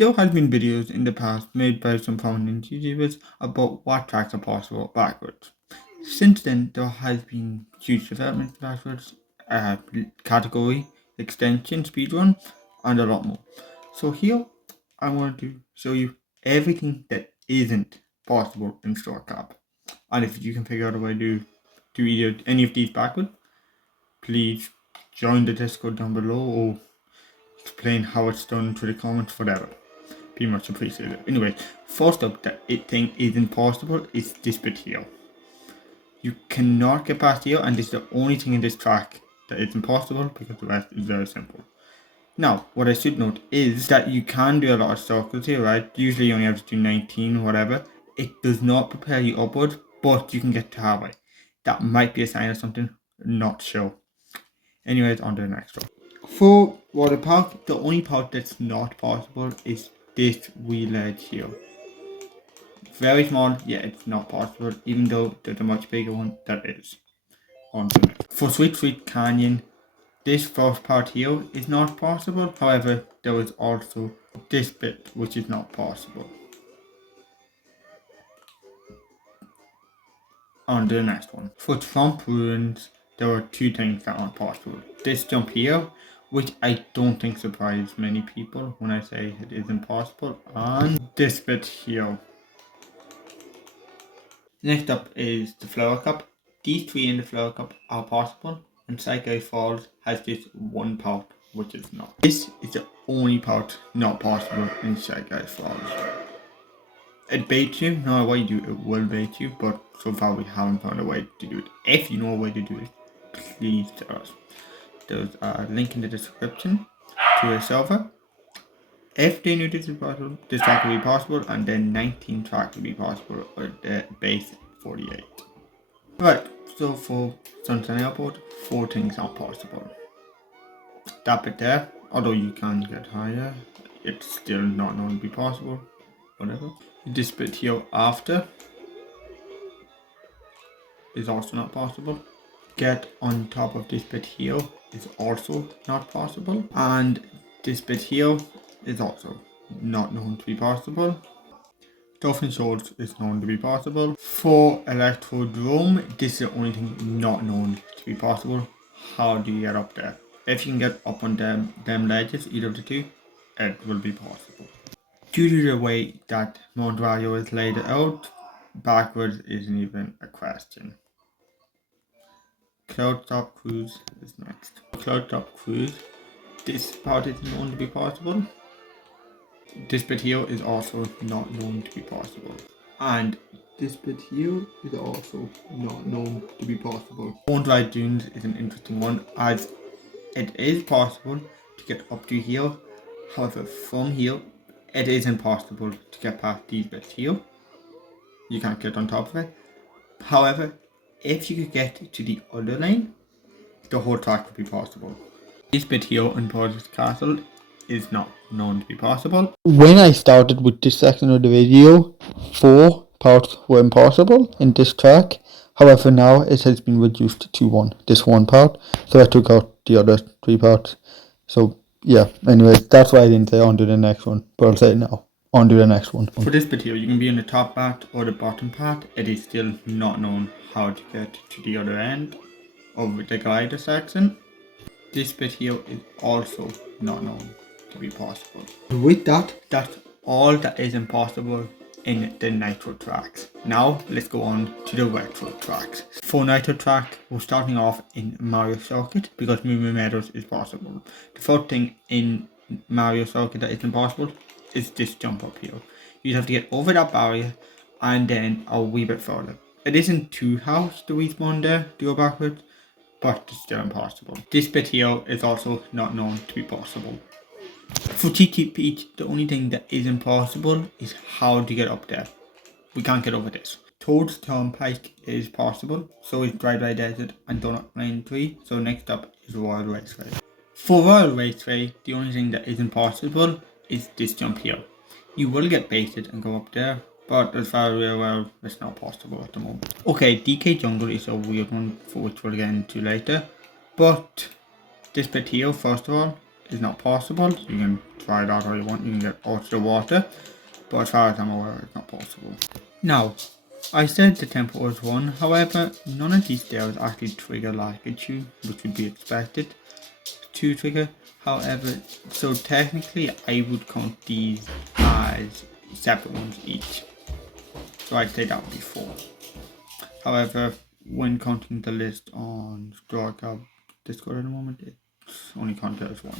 There has been videos in the past made by some prominent YouTubers about what tracks are possible backwards. Since then, there has been huge developments backwards, category, extension, speedrun, and a lot more. So here, I want to show you everything that isn't possible in StoreCap. And if you can figure out a way to do either any of these backwards, please join the Discord down below or explain how it's done to the comments, whatever. Be much appreciated. Anyway, first up, that thing isn't possible is this bit here. You cannot get past here, and this is the only thing in this track that isn't possible because the rest is very simple. Now, what I should note is that you can do a lot of circles here, right? Usually you only have to do 19 or whatever. It does not prepare you upward, but you can get to halfway. That might be a sign of something, not sure. Anyways, on to the next one. For water park, the only part that's not possible is this wheel edge here. Very small, yeah, it's not possible, even though there's a much bigger one that is. On to the next. For Sweet Sweet Canyon, this first part here is not possible. However, there is also this bit which is not possible. On to the next one. For Swamp Ruins, there are two things that aren't possible. This jump here, which I don't think surprises many people when I say it isn't possible, and this bit here. Next up is the Flower Cup. These three in the Flower Cup are possible, and Psycho Falls has this one part which is not. This is the only part not possible in Psycho Falls. It baits you, no matter what you do, it will bait you, but so far we haven't found a way to do it. If you know a way to do it, please tell us. There's a link in the description to a server. If they knew this is possible, this track will be possible, and then 19 tracks will be possible at the base 48. Right, so for Sunshine Airport, 4 things are possible. That bit there, although you can get higher, it's still not known to be possible. Whatever. This bit here after is also not possible. Get on top of this bit here is also not possible, and this bit here is also not known to be possible. Dolphin Shores is known to be possible. For Electrodrome, this is the only thing not known to be possible. How do you get up there? If you can get up on them ledges, either of the two, it will be possible. Due to the way that Mount Vario is laid out, backwards isn't even a question. Cloudtop Cruise is next. Cloudtop Cruise, this part is known to be possible. This bit here is also not known to be possible. And this bit here is also not known to be possible. Won't Ride Dunes is an interesting one, as it is possible to get up to here. However, from here, it is impossible to get past these bits here. You can't get on top of it. However, if you could get to the other lane, the whole track would be possible. This bit here in Porter's Castle is not known to be possible. When I started with this section of the video, 4 parts were impossible in this track. However, now it has been reduced to this one part. So I took out the other 3 parts. So yeah, anyways, that's why I didn't say on to the next one, but I'll say it now. On to the next one. For this bit here, you can be in the top part or the bottom part. It is still not known how to get to the other end of the glider section. This bit here is also not known to be possible. With that, that's all that is impossible in the Nitro tracks. Now let's go on to the Retro tracks. For Nitro track, we're starting off in Mario Circuit because Moo Moo Meadows is possible. The first thing in Mario Circuit that isn't possible is this jump up here. You have to get over that barrier and then a wee bit further. It isn't too hard to respawn there to go backwards, but it's still impossible. This bit here is also not known to be possible. For Cheeky Peach, the only thing that is impossible is how to get up there. We can't get over this. Toad's Turnpike is possible, so is Dry Dry Desert and Donut Lane 3, so next up is Royal Raceway. For Royal Raceway, the only thing that isn't possible is this jump here. You will get baited and go up there, but as far as we're aware, it's not possible at the moment. Okay, DK Jungle is a weird one for which we'll get into later, but this bit here, first of all, is not possible. You can try that all you want, you can get ultra water, but as far as I'm aware, it's not possible. Now, I said the tempo was 1, however, none of these stairs actually trigger like a tune, which would be expected to trigger. However, so technically I would count these as separate ones each. So I'd say that would be 4. However, when counting the list on Discord at the moment, it's only counted as 1.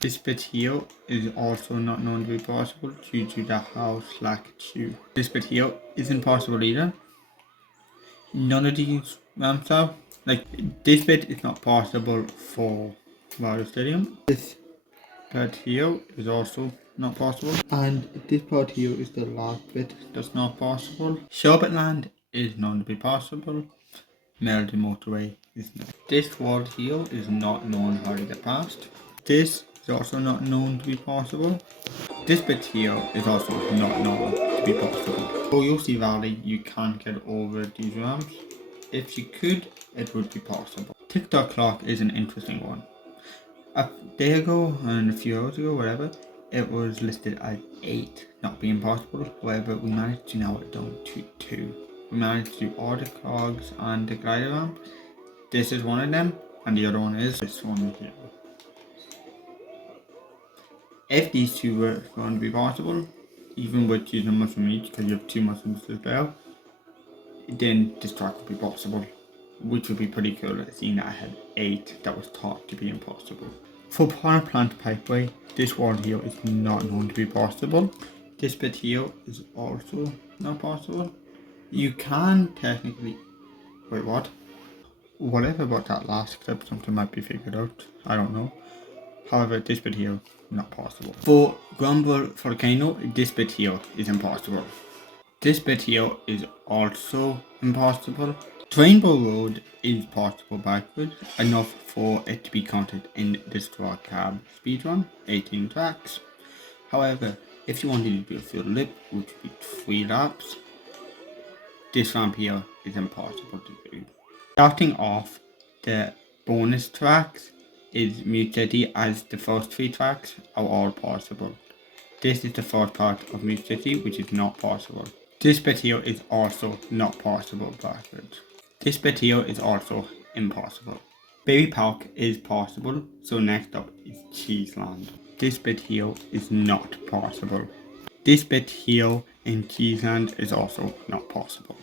This bit here is also not known to be possible due to the house lack two. This bit here isn't possible either. None of these ramps are. Like, this bit is not possible for Mario Stadium. This bit here is also not possible. And this part here is the last bit that's not possible. Sherbetland is known to be possible. Melody Motorway is not. This wall here is not known how to get past. This is also not known to be possible. This bit here is also not known to be possible. For Yoshi Valley, you can't get over these ramps. If you could, it would be possible. TikTok clock is an interesting one. A day ago and a few hours ago, whatever, it was listed as 8 not being possible. However, we managed to narrow it down to 2. We managed to do all the cogs and the glider ramp. This is one of them, and the other one is this one here. If these two were going to be possible, even with using mushroom each, because you have 2 mushrooms to spell, then this track would be possible, which would be pretty cool, seeing that I had 8 that was thought to be impossible. For Power Plant Pipeway, this wall here is not known to be possible. This bit here is also not possible. You can technically... Wait, what? Whatever about that last clip, something might be figured out. I don't know. However, this bit here, not possible. For Grumble Volcano, this bit here is impossible. This bit here is also impossible. Rainbow Road is possible backwards, enough for it to be counted in the Straw Cab speedrun, 18 tracks. However, if you wanted to do a full lip, which would be 3 laps, this ramp here is impossible to do. Starting off, the bonus tracks is Mute City, as the first 3 tracks are all possible. This is the first part of Mute City, which is not possible. This bit here is also not possible backwards. This bit here is also impossible. Baby Park is possible, so next up is Cheeseland. This bit here is not possible. This bit here in Cheeseland is also not possible.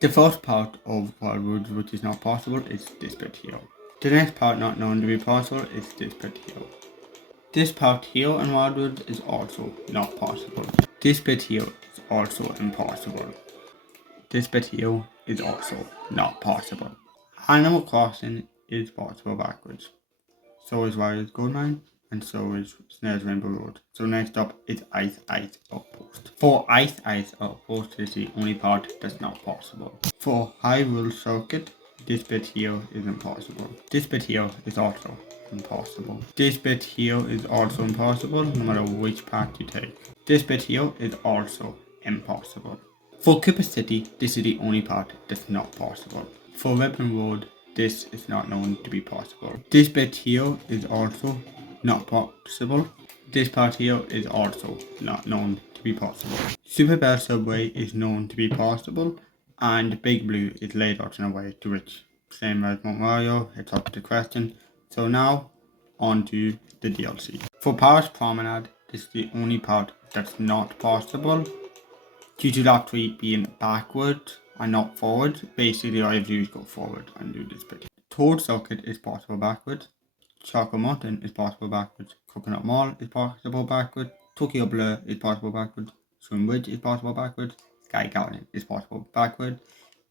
The first part of Wildwood, which is not possible, is this bit here. The next part not known to be possible is this bit here. This part here in Wildwood is also not possible. This bit here is also impossible. This bit here is also not possible. Animal Crossing is possible backwards. So is Warriors Gold Mine, and so is Snares Rainbow Road. So next up is Ice Outpost. For Ice Outpost is the only part that's not possible. For Hyrule Circuit, this bit here is impossible. This bit here is also impossible. This bit here is also impossible, no matter which path you take. This bit here is also impossible. For Cooper City, this is the only part that's not possible. For Ribbon Road, this is not known to be possible. This bit here is also not possible. This part here is also not known to be possible. Super Bell Subway is known to be possible, and Big Blue is laid out in a way to which, same as Mario, it's up to question. So now, on to the DLC. For Paris Promenade, this is the only part that's not possible. Due to lap 3 being backward and not forward, basically all you have to do is go forward and do this bit. Toad Circuit is possible backwards. Choco Mountain is possible backwards. Coconut Mall is possible backwards. Tokyo Blur is possible backwards. Swim Ridge is possible backwards. Sky Garden is possible backwards.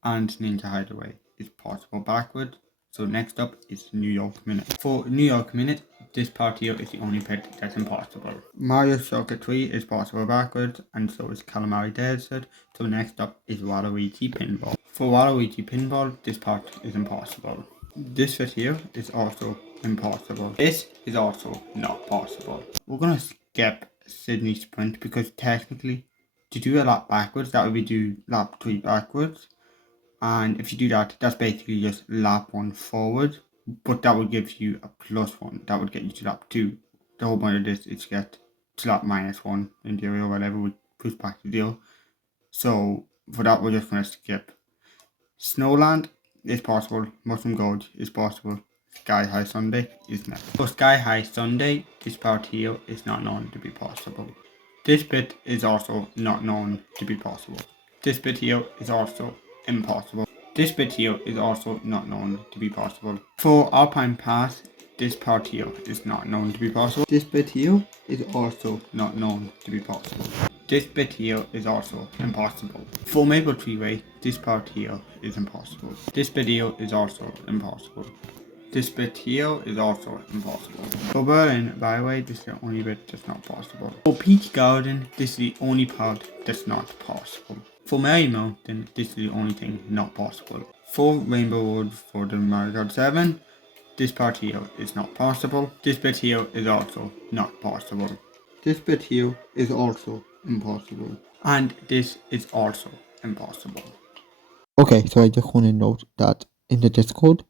And Ninja Hideaway is possible backwards. So next up is New York Minute. For New York Minute, this part here is the only bit that's impossible. Mario Circuit 3 is possible backwards, and so is Calamari Desert. So next up is Waluigi Pinball. For Waluigi Pinball, this part is impossible. This bit here is also impossible. This is also not possible. We're gonna skip Sydney Sprint because technically, to do a lap backwards, that would be do lap 3 backwards. And if you do that, that's basically just lap 1 forward, but that would give you a +1. That would get you to lap 2 the whole point of this is to get slot -1 in theory or whatever, we push back to 0. So for that we're just going to skip. Snowland is possible, Mushroom Gorge is possible, Sky High Sunday is next. For Sky High Sunday, this part here is not known to be possible. This bit is also not known to be possible. This bit here is also impossible. This bit here is also not known to be possible. For Alpine Pass, this part here is not known to be possible. This bit here is also not known to be possible. This bit here is also impossible. For Maple Tree Way, this part here is impossible. This bit here is also impossible. This bit here is also impossible. For Berlin Byway, this is the only bit that's not possible. For Peach Garden, this is the only part that's not possible. For Merry Mountain, this is the only thing not possible. For Rainbow Road for the Mario Kart 7, this part here is not possible. This bit here is also not possible. This bit here is also impossible. And this is also impossible. Okay, so I just want to note that in the Discord,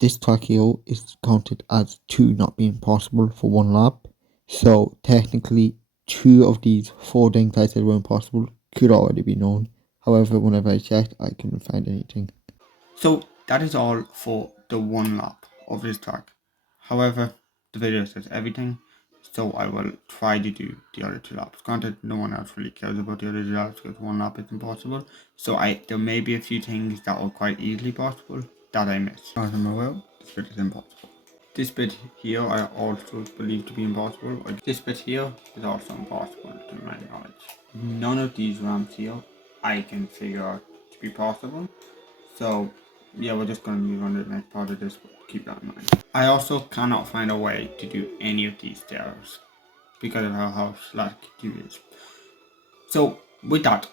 this track here is counted as 2 not being possible for 1 lap. So technically, 2 of these 4 things I said were impossible could already be known. However, whenever I checked, I couldn't find anything. So that is all for the 1 lap of this track. However, the video says everything, so I will try to do the other 2 laps. Granted, no one else really cares about the other 2 laps because 1 lap is impossible. So there may be a few things that are quite easily possible that I missed. As I'm aware, this bit is impossible. This bit here I also believe to be impossible. This bit here is also impossible to my knowledge. None of these ramps here I can figure out to be possible. So yeah, we're just going to move on to the next part of this, but keep that in mind. I also cannot find a way to do any of these stairs because of how slack it is. So with that,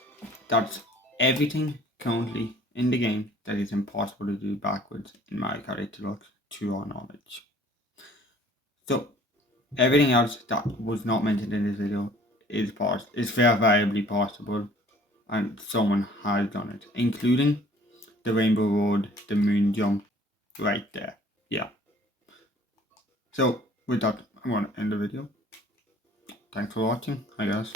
that's everything currently in the game that is impossible to do backwards in Mario Kart 8 Deluxe to our knowledge. So everything else that was not mentioned in this video is verifiably possible, and someone has done it, including the Rainbow Road, the moon jump right there. Yeah. So with that, I'm going to end the video. Thanks for watching, I guess.